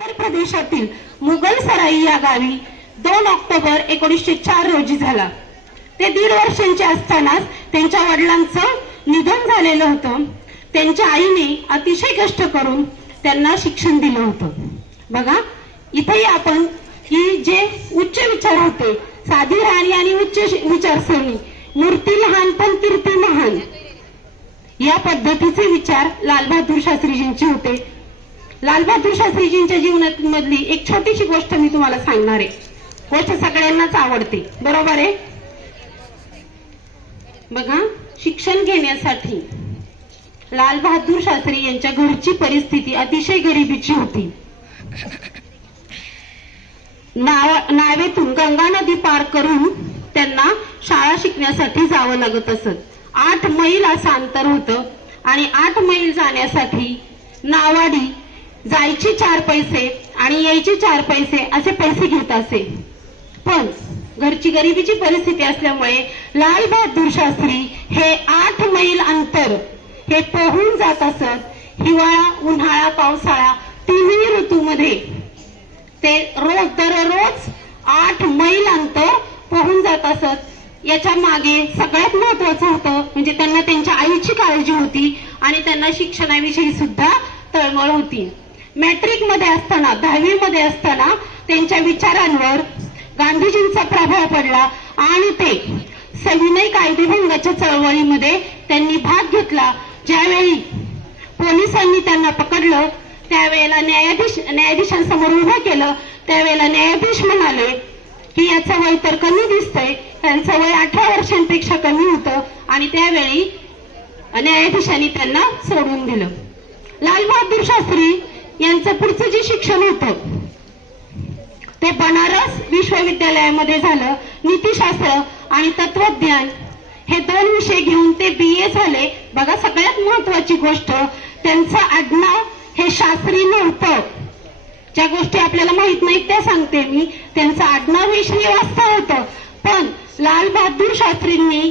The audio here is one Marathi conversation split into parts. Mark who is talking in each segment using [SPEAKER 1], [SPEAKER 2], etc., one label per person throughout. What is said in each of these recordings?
[SPEAKER 1] उत्तर प्रदेशातील मुघल सराई या गावी दोन ऑक्टोबर एकोणीसशे चार रोजी झाला. ते दीड वर्षांचे असतानाच त्यांच्या वडिलांचं निधन झालेलं होतं. त्यांच्या आईने अतिशय कष्ट करून त्यांना शिक्षण दिलं होतं. बघा इथेही आपण की जे उच्च विचार होते साधी राणी आणि उच्च विचारसरणी मूर्ती लहान पण कीर्ती लहान या पद्धतीचे विचार लालबहादूर शास्त्रीजींचे होते. लालबहादूर शास्त्रीजींच्या जीवनामधली एक छोटीशी गोष्ट मी तुम्हाला सांगणार आहे. गोष्ट सगळ्यांनाच आवडते. बरोबर आहे? बघा शिक्षण घेण्यासाठी लालबहादूर शास्त्री यांच्या घरची परिस्थिती अतिशय गरिबीची होती. नाव नावेतून गंगा नदी पार करून त्यांना शाळा शिकण्यासाठी जावं लागत असत. आठ मैल असं अंतर होतं आणि आठ मैल जाण्यासाठी नावाडी जायचे चार पैसे आणि यायचे चार पैसे असे पैसे घेत असे. पण घरची गरिबीची परिस्थिती असल्यामुळे लाल बहादूर शास्त्री हे आठ मैल अंतर हे पोहून जात असत. हिवाळा उन्हाळा पावसाळा तिन्ही ऋतूमध्ये ते रोज दररोज आठ मैल अंतर पोहून जात असत. याच्या मागे सगळ्यात महत्वाचं होतं म्हणजे त्यांना त्यांच्या आईची काळजी होती आणि त्यांना शिक्षणाविषयी सुद्धा तळमळ होती. मॅट्रिकमध्ये असताना दहावी मध्ये असताना त्यांच्या विचारांवर गांधीजींचा प्रभाव पडला आणि ते सविनय कायदेभंगाच्या चळवळीमध्ये त्यांनी भाग घेतला. ज्यावेळी पोलिसांनी त्यांना पकडलं त्यावेळेला न्यायाधीश न्यायाधीशांसमोर उभं केलं त्यावेळेला न्यायाधीश म्हणाले की याचं वय तर कमी दिसतंय त्यांचं वय अठरा वर्षांपेक्षा कमी होतं आणि त्यावेळी न्यायाधीशांनी त्यांना सोडून दिलं. लाल बहादूर शास्त्री यांचं पुढचं जे शिक्षण होतं ते बनारस विश्वविद्यालयामध्ये झालं नीतीशास्त्र आणि तत्वज्ञान. हे दोन विषय घेऊन ते बी ए झाले. बघा सगळ्यात महत्वाची गोष्ट त्यांचं आडनाव हे शास्त्री नव्हतं ज्या गोष्टी आपल्याला माहीत नाहीत त्या सांगते मी. त्यांचं आडनाव हे श्रीवास्तव होतं. पण लाल बहादूर शास्त्रींनी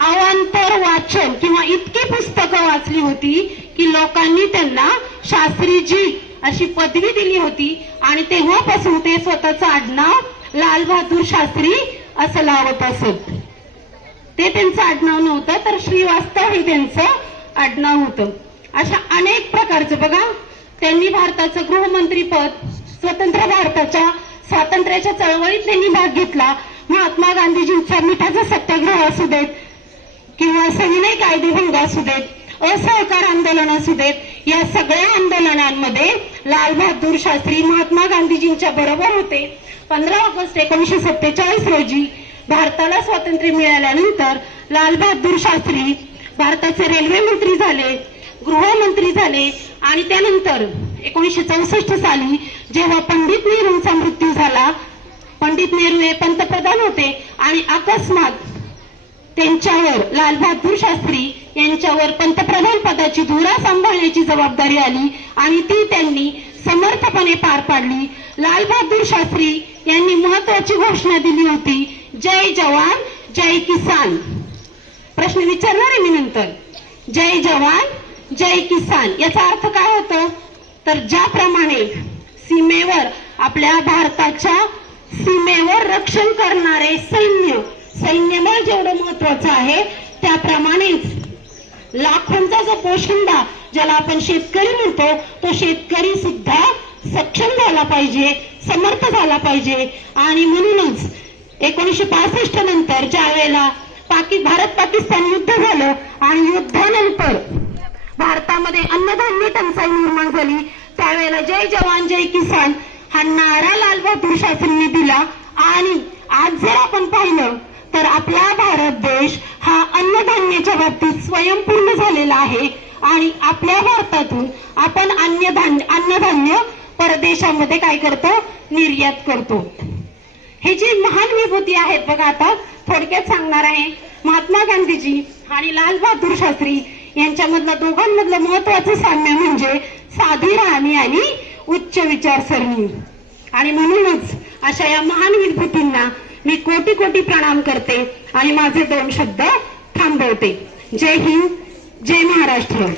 [SPEAKER 1] अवांतर वाचन किंवा इतकी पुस्तकं वाचली होती की लोकांनी त्यांना शास्त्रीजी अशी पदवी दिली होती आणि तेव्हापासून ते स्वतःचं आडनाव लाल बहादूर शास्त्री असं लावत असत. ते त्यांचं आडनाव नव्हतं तर श्रीवास्तव हे त्यांचं आडनाव होतं. अशा अनेक प्रकारचं बघा त्यांनी भारताचं गृहमंत्री पद स्वतंत्र भारताच्या स्वातंत्र्याच्या चळवळीत त्यांनी भाग घेतला. महात्मा गांधीजींचा मिठाचा सत्याग्रह असू देत किंवा सविनय कायदेभंग असू देत असहकार आंदोलन असू देत या सगळ्या आंदोलनांमध्ये लाल बहादूर शास्त्री महात्मा गांधीजींच्या बरोबर होते. पंधरा ऑगस्ट एकोणीशे सत्तेचाळीस रोजी भारताला स्वातंत्र्य मिळाल्यानंतर लाल बहादूर शास्त्री भारताचे रेल्वे मंत्री झाले गृहमंत्री झाले आणि त्यानंतर एकोणीशे चौसष्ट साली जेव्हा पंडित नेहरूंचा मृत्यू झाला पंडित नेहरू हे पंतप्रधान होते आणि अकस्मात त्यांच्यावर लालबहादूर शास्त्री यांच्यावर पंतप्रधान पदाची धुरा सांभाळण्याची जबाबदारी आली आणि ती त्यांनी समर्थपणे पार पाडली. लालबहादूर शास्त्री यांनी महत्वाची घोषणा दिली होती जय जवान जय किसान. प्रश्न विचारणार आहे मी नंतर. जय जवान जय किसान. याचा अर्थ काय होतो? तर ज्याप्रमाणे सीमेवर आपल्या भारताच्या सीमेवर रक्षण करणारे सैन्य सैन्यबळ जेवढं महत्वाचं आहे त्याप्रमाणेच लाखोंचा जो पोशिंदा ज्याला आपण शेतकरी म्हणतो तो शेतकरी सुद्धा सक्षम झाला पाहिजे समर्थ झाला पाहिजे. आणि म्हणूनच एकोणीशे पासष्ट नंतर ज्या वेळेला पाकि भारत पाकिस्तान युद्ध झालं आणि युद्धानंतर भारतामध्ये अन्नधान्य टंचाई निर्माण झाली त्यावेळेला जय जवान जय किसान हा नारा लाल बहादूर शास्त्रींनी दिला. आणि आज जर आपण पाहिलं तर आपला भारत देश हा अन्नधान्याच्या बाबतीत स्वयंपूर्ण झालेला आहे. आणि आपल्या भारतातून आपण अन्नधान्य अन्नधान्य परदेशामध्ये काय करतो? निर्यात करतो. हे जी महान विभूती आहेत बघा आता थोडक्यात सांगणार आहे. महात्मा गांधीजी आणि लाल बहादूर शास्त्री यांच्यामधलं दोघांमधलं महत्वाचं साम्य म्हणजे साधी राहणी आणि उच्च विचारसरणी. आणि म्हणूनच अशा या महान विभूतींना मी कोटी कोटी प्रणाम करते आणि माझे दोन शब्द थांबवते. जय हिंद जय महाराष्ट्र.